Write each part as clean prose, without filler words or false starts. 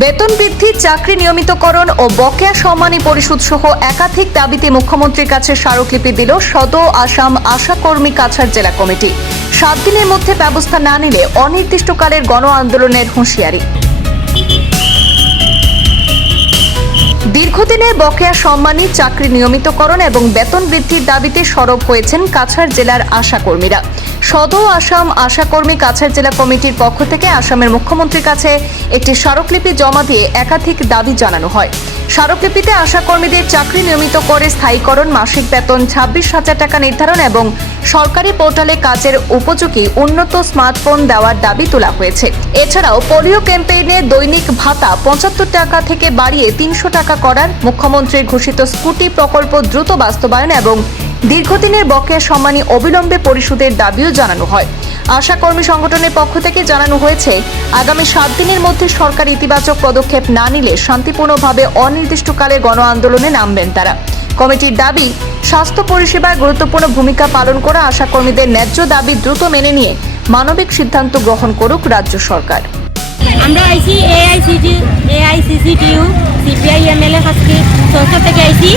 বেতন বৃদ্ধি, চাকরি নিয়মিতকরণ ও বকেয়া সম্মানী পরিশোধ সহ একাধিক দাবিতে মুখ্যমন্ত্রীর কাছে স্মারকলিপি দিল সদৌ আসাম আশা কর্মী কাছাড় জেলা কমিটি। 7 দিনের মধ্যে ব্যবস্থা না নিলে অনির্দিষ্টকালের গণ আন্দোলনের হুঁশিয়ারি। দীর্ঘদিনের বকেয়া সম্মানী, চাকরি নিয়মিতকরণ এবং বেতন বৃদ্ধির দাবিতে সরব হয়েছেন কাছাড় জেলার আশাকর্মীরা। সদৌ আসাম আশা কর্মী কাছাড় জেলা কমিটির পক্ষ থেকে আসামের মুখ্যমন্ত্রীর কাছে একটি স্মারকলিপি জমা দিয়ে একাধিক দাবি জানানো হয়। স্মারকলিপিতে আশাকর্মীদের চাকরি নিয়মিত করে স্থায়ীকরণ, মাসিক বেতন 26,000 টাকা নির্ধারণ এবং সরকারি পোর্টালে কাজের উপযোগী উন্নত স্মার্টফোন দেওয়ার দাবি তোলা হয়েছে। এছাড়াও পোলিও ক্যাম্পেইনে দৈনিক ভাতা 75 টাকা থেকে বাড়িয়ে 300 টাকা করার, মুখ্যমন্ত্রীর ঘোষিত স্কুটি প্রকল্প দ্রুত বাস্তবায়ন এবং দীর্ঘদিনের বকেয়া সম্মানী অবিলম্বে পরিশোধের দাবিও জানানো হয়। আশা কর্মী সংগঠনের পক্ষ থেকে জানানো হয়েছে, আগামী 7 দিনের মধ্যে সরকার ইতিবাচক পদক্ষেপ না নিলে শান্তিপূর্ণভাবে অনির্দিষ্টকালে গণ আন্দোলনে নামবেন তারা। কমিটির দাবি, স্বাস্থ্য পরিষেবায় গুরুত্বপূর্ণ ভূমিকা পালন করা আশাকর্মীদের ন্যায্য দাবি দ্রুত মেনে নিয়ে মানবিক সিদ্ধান্ত গ্রহণ করুক রাজ্য সরকার। আমরা আইসি এআইসিসিটিইউ সিপিআই এমএলএ হাসকি সংস্থা থেকে আইসি।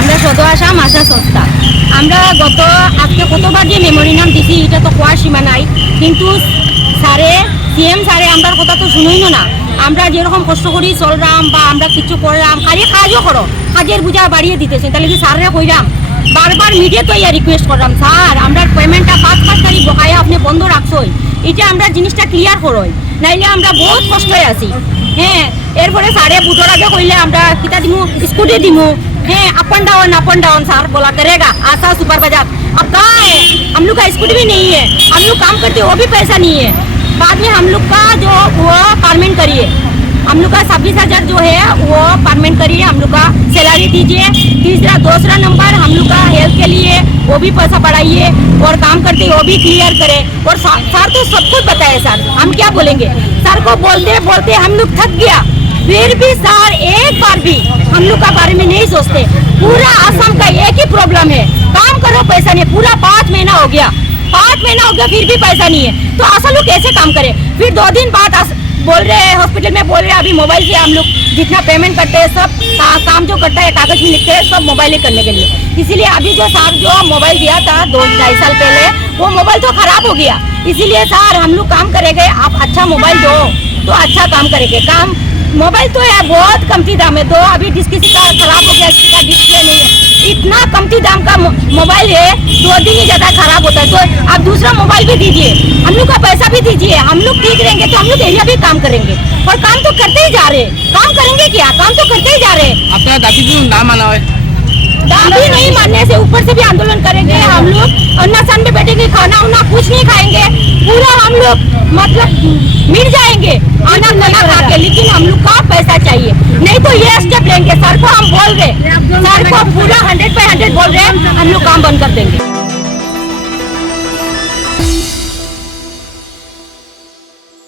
আমরা সদৌ আসাম আশা সংস্থা। আমরা আজকে কতবার যে মেমোরিনাম দিছি এটা তো কোয়ার সীমা নাই, কিন্তু সিএম স্যারে আমরা কথা তো শুনোই না। আমরা যেরকম কষ্ট করি চললাম বা আমরা কিছু করলাম, খালি কাজও করো, কাজের বোঝা বাড়িয়ে দিতেছে, তাহলে কি স্যাররা কইরাম বারবার মিডিয়া তো ইয়া রিকোয়েস্ট করলাম, স্যার আমরা পেমেন্টটা 5 তারিখ বকায়া আপনি বন্ধ রাখছই, এটা আমরা জিনিসটা ক্লিয়ার করোই, নাইলে আমরা বহুত কষ্টে আছি। হ্যাঁ, এরপরে স্যারে বুটোর আগে কইলে আমরা কিতা দিমু, স্কুটি দিমু। हैं अप एंड डाउन सर बोला करेगा आशा सुपरवाइजर। अब कहाँ है, हम लोग का स्कूटी भी नहीं है, हम लोग काम करते वो भी पैसा नहीं है। बाद में हम लोग का जो वो परमेंट करिए, हम लोग का 26,000 जो है वो परमेंट करिए, हम लोग का सैलरी दीजिए। दूसरा नंबर हम लोग का हेल्थ के लिए वो भी पैसा बढ़ाइए और काम करते वो भी क्लियर करे। और सर तो सब कुछ बताए, सर हम क्या बोलेंगे, सर को बोलते बोलते हम लोग थक गया। फिर भी सर एक बार भी हम लोग का बारे में नहीं सोचते। पूरा असम का एक ही प्रॉब्लम है, काम करो पैसा नहीं। पूरा 5 महीना हो गया, 5 महीना हो गया, फिर भी पैसा नहीं है, तो असम लोग कैसे काम करे। फिर 2 दिन बाद बोल रहे हैं हॉस्पिटल में, बोल रहे हैं अभी मोबाइल से हम लोग जितना पेमेंट करते हैं सब काम जो करता है कागज में लिखते हैं सब मोबाइल ही करने के लिए। इसीलिए अभी जो सर जो मोबाइल दिया था 2-2.5 साल पहले, वो मोबाइल तो खराब हो गया। इसीलिए सर हम लोग काम करेंगे, आप अच्छा मोबाइल दो तो अच्छा काम करेंगे। काम मोबाइल तो है बहुत कमती दाम है, तो अभी किसी का खराब हो गया, किसी का डिस्प्ले नहीं है, इतना कमती दाम का मोबाइल है, 2 दिन ही ज़्यादा खराब होता है। तो आप दूसरा मोबाइल भी दीजिए, हम लोग का पैसा भी दीजिए, हम लोग ठीक रहेंगे तो हम लोग एरिया भी काम करेंगे। और काम तो करते ही जा रहे, काम करेंगे क्या, काम तो करते ही जा रहे। अपना दाबी क्यों ना माना है, दाबी नहीं मानने से ऊपर से भी आंदोलन करेंगे हम लोग। अन्नसान में बैठेंगे, खाना उना कुछ नहीं खाएंगे, पूरा हम लोग मतलब मिट जाएंगे खाना खा के, लेकिन हम लोग का पैसा चाहिए, नहीं तो ये स्टेप लेंगे। सर को हम बोल रहे, सर को पूरा 100 पे 100 बोल रहे, हम लोग काम बंद कर देंगे।